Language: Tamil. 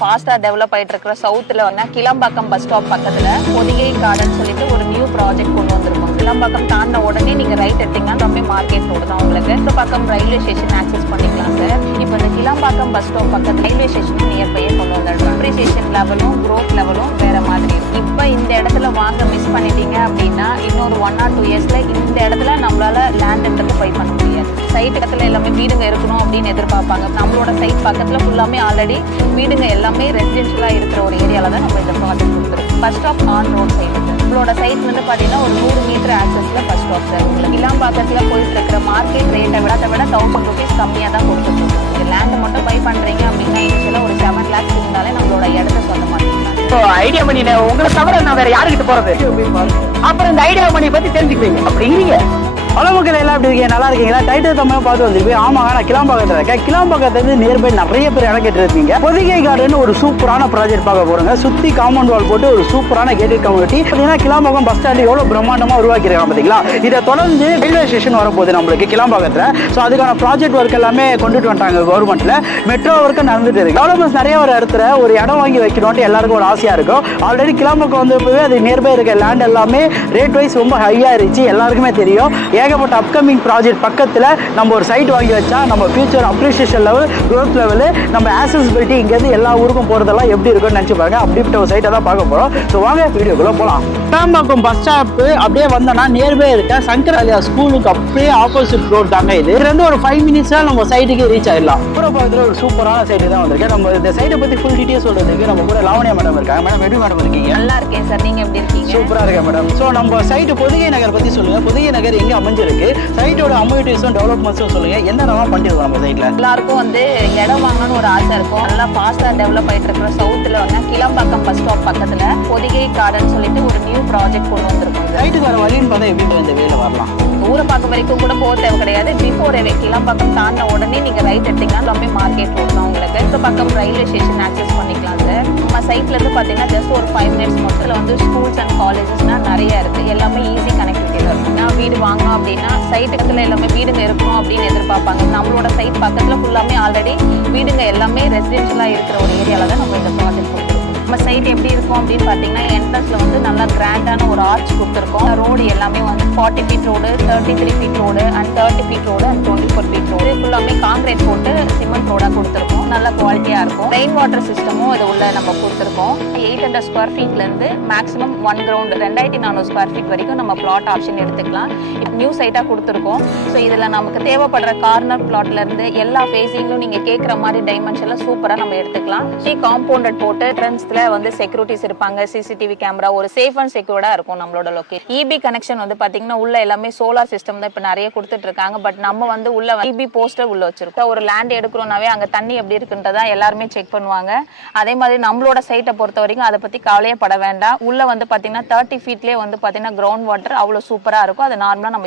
ஃபாஸ்டா டெவலப் ஆயிட்டு இருக்கிற சவுத்துல வந்து கிளம்பாக்கம் பஸ் ஸ்டாப் பக்கத்துல பொதிகை கார்டன் சொல்லிட்டு ஒரு நியூ ப்ராஜெக்ட் கொண்டு வந்திருக்கோம். கிளம்பாக்கம் தாண்ட உடனே நீங்க ரைட் எடுத்தீங்கன்னா ரொம்ப மார்க்கெட் ரோடு தான் உங்களுக்கு. இந்த பக்கம் ரயில்வே ஸ்டேஷன் ஆக்சஸ் பண்ணிக்கலாம் சார். இப்போ இந்த கிளம்பாக்கம் பஸ் ஸ்டாப் பக்கத்துல ரயில்வே ஸ்டேஷன் நியர்பையே கொண்டு வந்துடுறோம். அப்ரிசியேஷன் லெவலும் க்ரோத் லெவலும் வேற மாதிரி இருக்கு. இப்போ இந்த இடத்துல வாங்க மிஸ் பண்ணிட்டீங்க அப்படின்னா இன்னொரு 1 or 2 இயர்ஸ்ல இந்த இடத்துல நம்மளால லேண்ட் பை பண்ண முடியாது. சைட் இடத்துல எல்லாமே வீடுங்க இருக்கணும் அப்படின்னு எதிர்பார்ப்பாங்க. நம்மளோட சைட் பக்கத்துல ஃபுல்லாமே ஆல்ரெடி வீடுங்க எல்லாமே ரெசிடென்ஷியலா இருக்கிற ஒரு ஏரியால தான் நம்ம இந்த ப்ராஜெக்ட் கொடுத்துருக்கோம். Bus stop on road side. நம்மளோட சைட் வந்து பாத்தீங்கன்னா ஒரு 100 மீட்டர் ஆக்சஸ்ல பஸ் ஸ்டாப் சார். உங்களுக்கு கிளாம்பாக்கத்துல போயிட்டு இருக்கிற மார்க்கெட் ரேட்டை விட 1000 rupees கம்மியா தான் கொடுத்துருக்கோம். இந்த லேண்ட் மட்டும் பை பண்றீங்க அப்படின்னா இனிஷியலா ஒரு 7 lakhs இருந்தாலே நம்மளோட இடத்த சொந்த மாட்டேங்கிறாங்க. ஐடியா பண்ணி உங்களை தவிர நான் வேற யாருக்கிட்ட போறது? அப்புறம் இந்த ஐடியா பண்ணி பத்தி தெரிஞ்சுக்கிறீங்க அப்படிங்கிறீங்க. பல மக்கள் எல்லாம் எப்படி இருக்கீங்க? நல்லா இருக்கீங்களா? டைட்டில் தமிழ் பார்த்து வந்துருப்பேன். ஆமாங்க, நான் கிளம்பாக்கத்தில் இருக்கேன். கிளம்பாக்கத்துலேருந்து நியர்பை நிறைய பேர் இடம் கேட்டுருக்கீங்க. பொதிகை கார்டன் ஒரு சூப்பரான ப்ராஜெக்ட் பார்க்க போறோங்க. சுற்றி காம்பவுண்ட் வால் போட்டு ஒரு சூப்பரான கேட்டட் கம்யூனிட்டி. பார்த்தீங்கன்னா கிளம்பாக்கம் பஸ் ஸ்டாண்ட் எவ்வளோ பிரம்மாண்டமாக உருவாக்கிருக்காங்க பார்த்தீங்களா? இதை தொடர்ந்து ரயில்வே ஸ்டேஷன் வரப்போகுது நம்மளுக்கு கிளம்பாக்கத்தில். ஸோ அதுக்கான ப்ராஜெக்ட் ஒர்க் எல்லாமே கொண்டுட்டு வந்துட்டாங்க கவர்மெண்ட்ல. மெட்ரோ ஒர்க்கு நடந்துட்டு இருக்கு. டெவலப்மெண்ட்ஸ் நிறைய ஒரு இடத்துல ஒரு இடம் வாங்கி வைக்கணும்ட்டு எல்லாருக்கும் ஒரு ஆசையா இருக்கும். ஆல்ரெடி கிளம்பாக்கம் வந்தப்பவே அது நியர்பை இருக்க லேண்ட் எல்லாமே ரேட் வைஸ் ரொம்ப ஹையா இருந்துச்சு. எல்லாருக்குமே தெரியும். ஏகப்பட்ட அப்கமிங் ப்ராஜெக்ட் பக்கத்தில் நம்ம ஒரு சைட் வாங்கி வச்சா நம்ம future appreciation level, growth level, நம்ம ஆக்சசிபிலிட்டி இங்கேருந்து எல்லா ஊருக்கும் போகிறதெல்லாம் எப்படி இருக்குன்னு நினச்சி பாருங்க. அப்படிப்பட்ட ஒரு சைட்டை தான் பார்க்க போகிறோம். ஸோ வாங்க வீடியோக்குள்ளே போகலாம். கிளம்பாக்கம் பஸ் ஸ்டாப்பு அப்படியே வந்தோன்னா நியர்பை இருக்க சங்கராலயா ஸ்கூலுக்கு அப்படியே ஆப்போசிட் ரோட் தாங்க இது. இதுலேருந்து ஒரு 5 minutes நம்ம சைட்டுக்கு ரீச் ஆயிடலாம். அப்புறம் பக்கத்தில் ஒரு சூப்பரான சைட்டு தான் வந்திருக்கேன். நம்ம இந்த சைட்டை பற்றி ஃபுல் டீட்டெயில் சொல்றதுக்கு நம்ம கூட லாவண்யா மேடம் இருக்காங்க. மேடம் எப்படி மேடம் இருக்கீங்க? நல்லா இருக்கேன் சார். நீங்க எப்படி இருக்கீங்க? சூப்பரா இருக்கேன் மேடம். ஸோ நம்ம சைட்டு பொதிகை நகர் பற்றி சொல்லுங்க. பொதிகை நகர் எங்கே அமைஞ்சிருக்கு? சைட்டோட அம்யூனிட்டிஸும் டெவலப்மெண்ட்ஸும் சொல்லுங்க. என்னென்னலாம் பண்ணிருக்கோம் நம்ம சைட்ல? எல்லாருக்கும் வந்து இடம் வாங்கணும்னு ஒரு ஆசை இருக்கும். நல்லா ஃபாஸ்டா டெவலப் ஆயிட்டு இருக்கிற சவுத்துல வந்து கிளம்பாக்கம் பஸ் ஸ்டாப் பக்கத்துல பொதிகை கார்டன் சொல்லிட்டு ஒரு நியூ ப்ராஜெக்ட் கொண்டு வந்திருக்கோம். சைட்டுக்கு வர வழின்னு பார்த்தா எப்படி இந்த வேலை வரலாம்? ஊரை பார்க்க வரைக்கும் கூட போக தேவை கிடையாது. பிஃபோரே கிளம்பாக்கம் தாண்ட உடனே நீங்க ரைட் எடுத்தீங்கன்னா எல்லாமே மார்க்கெட் ரோட் தான் உங்களுக்கு. இந்த பக்கம் ரயில்வே ஸ்டேஷன் ஆக்சஸ் பண்ணிக்கலாம் சார். நம்ம சைட்ல இருந்து பாத்தீங்கன்னா ஜஸ்ட் ஒரு 5 minutes மொத்தத்துல வந்து ஸ்கூல்ஸ் அண்ட் காலேஜஸ்னா நிறைய இருக்கு. எல்லாமே ஈஸி கனெக்டிவிட்டி இருக்கு. நான் வீடு வாங்கணும் அப்படின்னா சைட் இடத்துல எல்லாமே வீடுங்க இருக்கணும் அப்படின்னு எதிர்பார்ப்பாங்க. நம்மளோட சைட் பக்கத்துல ஃபுல்லாமே ஆல்ரெடி வீடுங்க எல்லாமே ரெசிடென்ஷியலா இருக்கிற ஒரு ஏரியால தான் நம்ம இந்த ப்ராஜெக்ட் கொடுத்துருக்கோம். நம்ம சைட் எப்படி இருக்கும் அப்படின்னு பார்த்தீங்கன்னா என்ட்ரன்ஸ்ல வந்து நல்லா கிராண்டான ஒரு ஆர்ச் கொடுத்துருக்கோம். ரோடு எல்லாமே வந்து 40 feet road, 33 feet road and 30 feet road and 24 feet road ஃபுல்லாமே காங்கிரீட் போட்டு சிமெண்ட் ரோடா கொடுத்துருக்கோம். நல்ல குவாலிட்டியா இருக்கும். ரெயின் வாட்டர் சிஸ்டமும் இது உள்ள நம்ம கொடுத்துருக்கோம். 800 square feetல இருந்து மேக்ஸிமம் 1 ground 2400 square feet வரைக்கும் நம்ம பிளாட் ஆப்ஷன் எடுத்துக்கலாம். இப்போ நியூ சைட்டா கொடுத்துருக்கோம். ஸோ இதுல நமக்கு தேவைப்படுற கார்னர் பிளாட்ல இருந்து எல்லா ஃபேஸிங்லும் நீங்க கேட்குற மாதிரி டைமென்ஷன்ல சூப்பரா நம்ம எடுத்துக்கலாம். காம்பவுண்டட் போட்டு ட்ரெண்ட்ஸ்ல வந்து செக்யூரிட்டிஸ் இருப்பாங்க. சிசிடிவி கேமரா ஒரு சேஃப் அண்ட் செக்யூர்டா இருக்கும் நம்மளோட லொகேஷன். இபி கனெக்ஷன் வந்து பாத்தீங்கன்னா உள்ள எல்லாமே சோலார் சிஸ்டம் தான் இப்ப நிறைய கொடுத்துட்டு இருக்காங்க. பட் நம்ம வந்து உள்ள இபி போஸ்டர் உள்ள வச்சிருக்கோம். ஒரு லேண்ட் எடுக்கிறோம்னாவே அங்க தண்ணி எப்படி இருக்குன்றதா எல்லாருமே செக் பண்ணுவாங்க. அதே மாதிரி நம்மளோட சைட்டை பொறுத்த வரைக்கும் அதை பத்தி கவலையே பட வேண்டாம். உள்ள வந்து பாத்தீங்கன்னா 30 feetலயே வந்து பாத்தீங்கன்னா கிரவுண்ட் வாட்டர் அவ்வளவு சூப்பரா இருக்கும். அது நார்மலா நம்ம